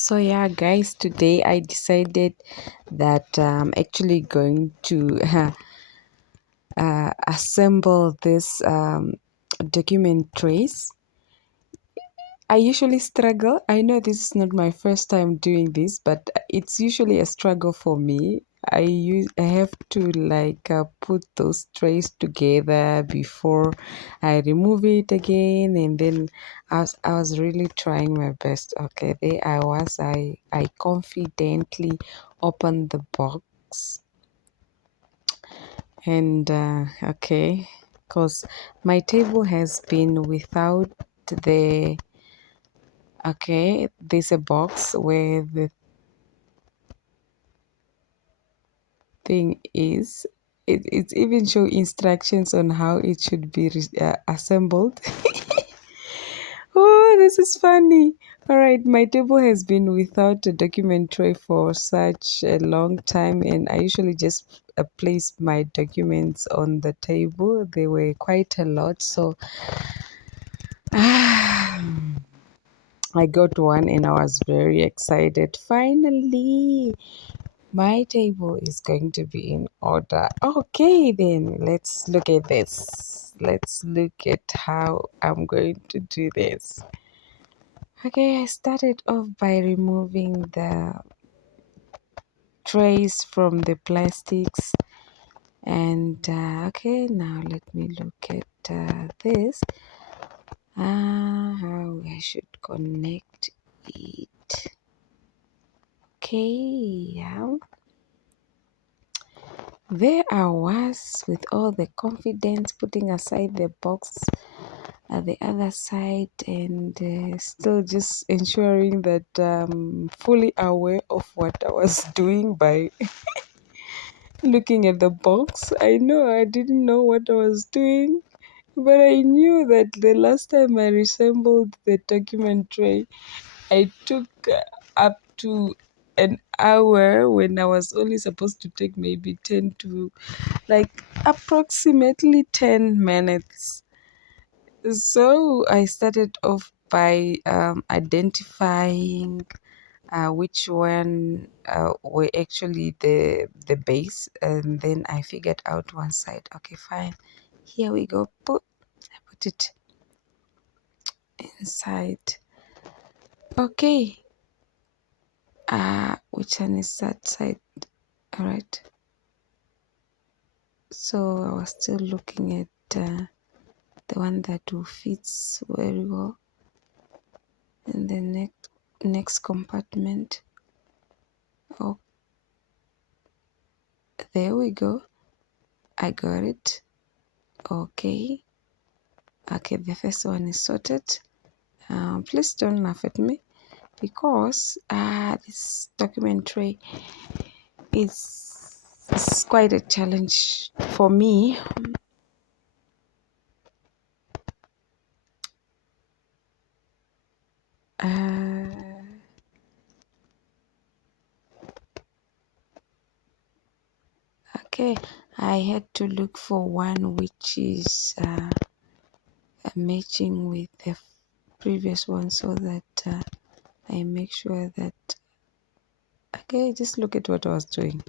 So yeah, guys, today I decided that I'm actually going to assemble this document trace. I usually struggle. I know this is not my first time doing this, but it's usually a struggle for me. I have to put those trays together before I remove it again, and then I was really trying my best. Okay, there I was. I confidently opened the box, and okay, because my table has been without the. Okay, there's a box where the thing is. It's even show instructions on how it should be assembled. Oh, this is funny. All right, my table has been without a document tray for such a long time, and I usually just place my documents on the table. They were quite a lot, so I got one and I was very excited. Finally, my table is going to be in order. Okay, then let's look at this. Let's look at how I'm going to do this. Okay, I started off by removing the trays from the plastics. And okay, now let me look at this. How I should connect it. Okay, yeah. There I was with all the confidence, putting aside the box at the other side, and still just ensuring that I'm fully aware of what I was doing by looking at the box. I know I didn't know what I was doing, but I knew that the last time I reassembled the document tray, I took up to an hour when I was only supposed to take maybe 10 to approximately 10 minutes. So I started off by identifying which one were actually the base, and then I figured out one side. Okay, fine. Here we go. I put it inside. Okay. Which one is that side? All right. So I was still looking at the one that will fits very well in the next compartment. Oh, there we go. I got it. Okay. Okay, the first one is sorted. Please don't laugh at me because this document tray is quite a challenge for me. Okay, I had to look for one which is matching with the previous one so that I make sure that okay, just look at what I was doing.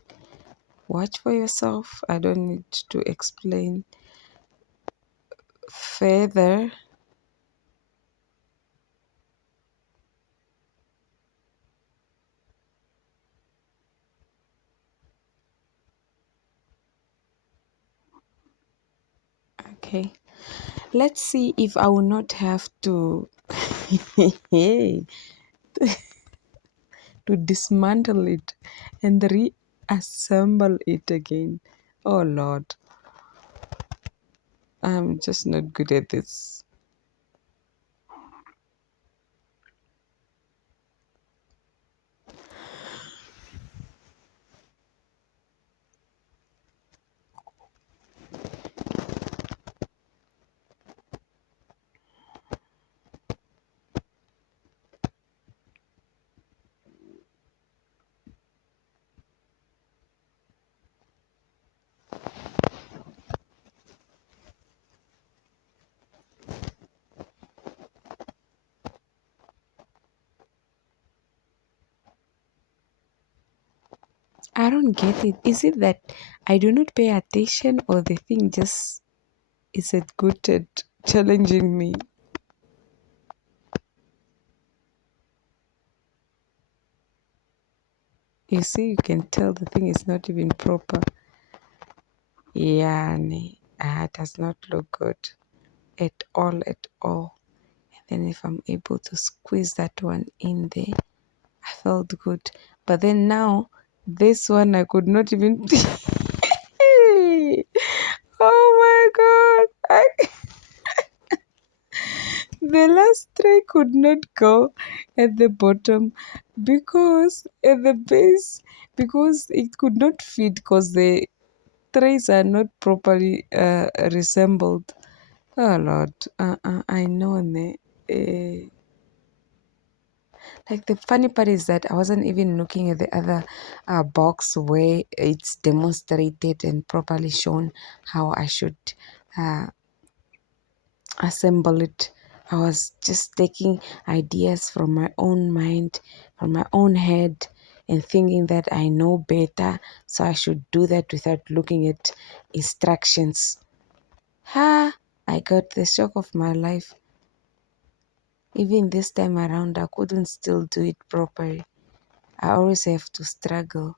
Watch for yourself. I don't need to explain further. Okay, let's see if I will not have to to dismantle it and reassemble it again. Oh Lord, I'm just not good at this. I don't get it. Is it that I do not pay attention, or the thing just isn't good at challenging me? You see, you can tell the thing is not even proper. Yani, it does not look good at all, at all. And then if I'm able to squeeze that one in there, I felt good. But then now, this one I could not even. Oh my god! The last tray could not go at the bottom because at the base, because it could not fit, because the trays are not properly resembled. Oh Lord, I know. Like, the funny part is that I wasn't even looking at the other box where it's demonstrated and properly shown how I should uh, assemble it. I was just taking ideas from my own mind, from my own head, and thinking that I know better, so I should do that without looking at instructions. Ha! I got the shock of my life. Even this time around, I couldn't still do it properly. I always have to struggle.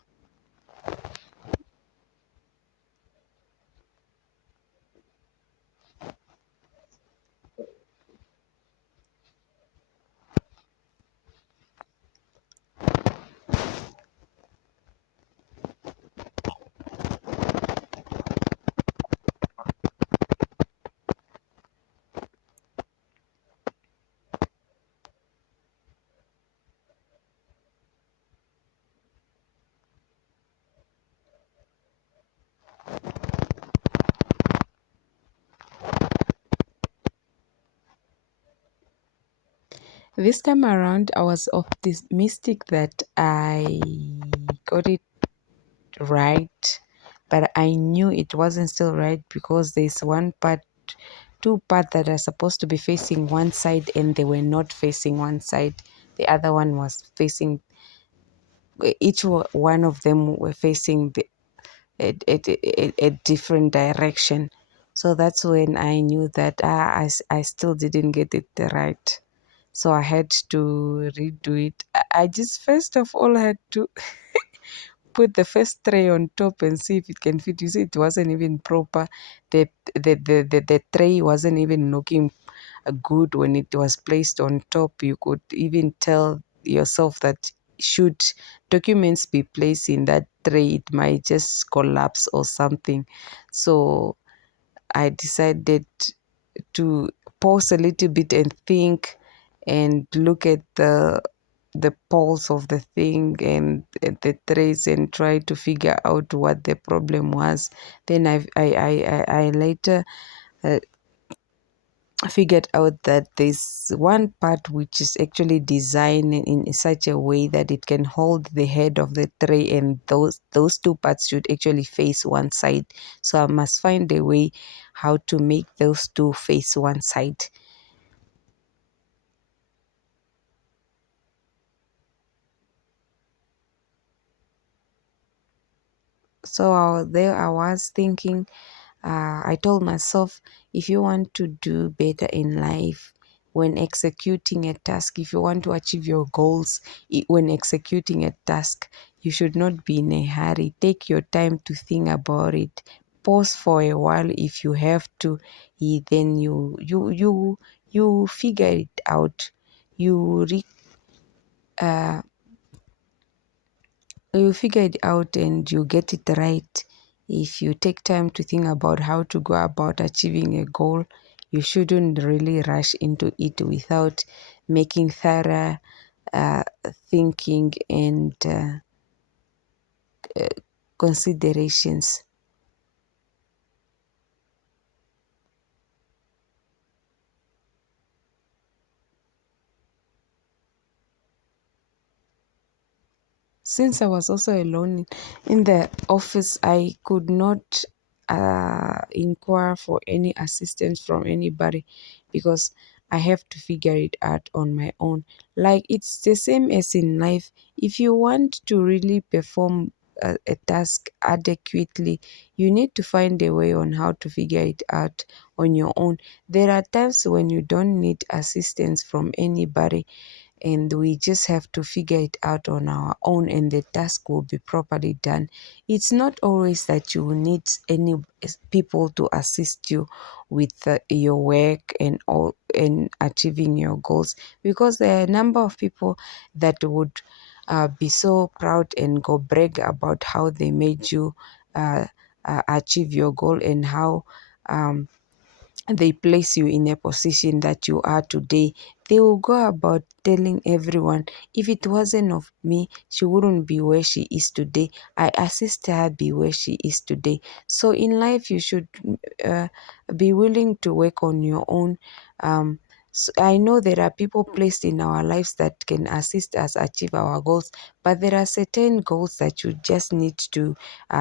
This time around, I was optimistic that I got it right, but I knew it wasn't still right because there's two parts that are supposed to be facing one side, and they were not facing one side. The other one was facing, one of them were facing a different direction. So that's when I knew that I still didn't get it right. So I had to redo it. I just first of all had to put the first tray on top and see if it can fit. You see, it wasn't even proper. The tray wasn't even looking good when it was placed on top. You could even tell yourself that should documents be placed in that tray, it might just collapse or something. So I decided to pause a little bit and think and look at the pulse of the thing and the trace and try to figure out what the problem was. Then I later uh, figured out that there's one part which is actually designed in such a way that it can hold the head of the tray, and those two parts should actually face one side. So I must find a way how to make those two face one side. So there I was thinking, I told myself, if you want to do better in life, when executing a task, if you want to achieve your goals, when executing a task, you should not be in a hurry. Take your time to think about it. Pause for a while if you have to. Then you figure it out. You re, uh, you figure it out and you get it right. If you take time to think about how to go about achieving a goal, you shouldn't really rush into it without making thorough uh, thinking and considerations. Since I was also alone in the office, I could not inquire for any assistance from anybody because I have to figure it out on my own. Like, it's the same as in life. If you want to really perform a task adequately, you need to find a way on how to figure it out on your own. There are times when you don't need assistance from anybody, and we just have to figure it out on our own, and the task will be properly done. It's not always that you need any people to assist you with your work and all and achieving your goals, because there are a number of people that would be so proud and go brag about how they made you uh, achieve your goal, and how they place you in a position that you are today. They will go about telling everyone, if it wasn't of me, she wouldn't be where she is today. I assisted her be where she is today. So in life, you should uh, be willing to work on your own. So I know there are people placed in our lives that can assist us achieve our goals, but there are certain goals that you just need to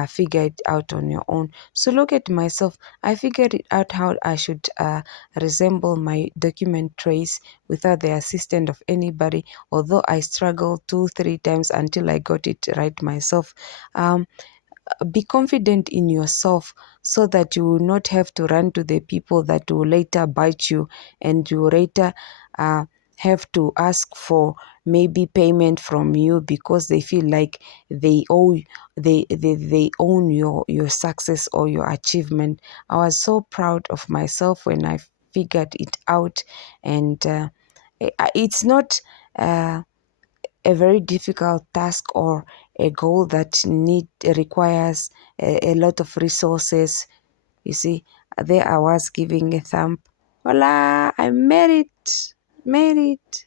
figure it out on your own. So look at myself. I figured it out how I should resemble my document trace without the assistance of anybody, although I struggled 2 3 times until I got it right myself. um, be confident in yourself, so that you will not have to run to the people that will later bite you, and you later uh, have to ask for maybe payment from you, because they feel like they owe they own your success or your achievement. I was so proud of myself when I figured it out, and it's not a very difficult task or a goal that requires a lot of resources. You see, there I was giving a thumb. Voila, I made it, made it.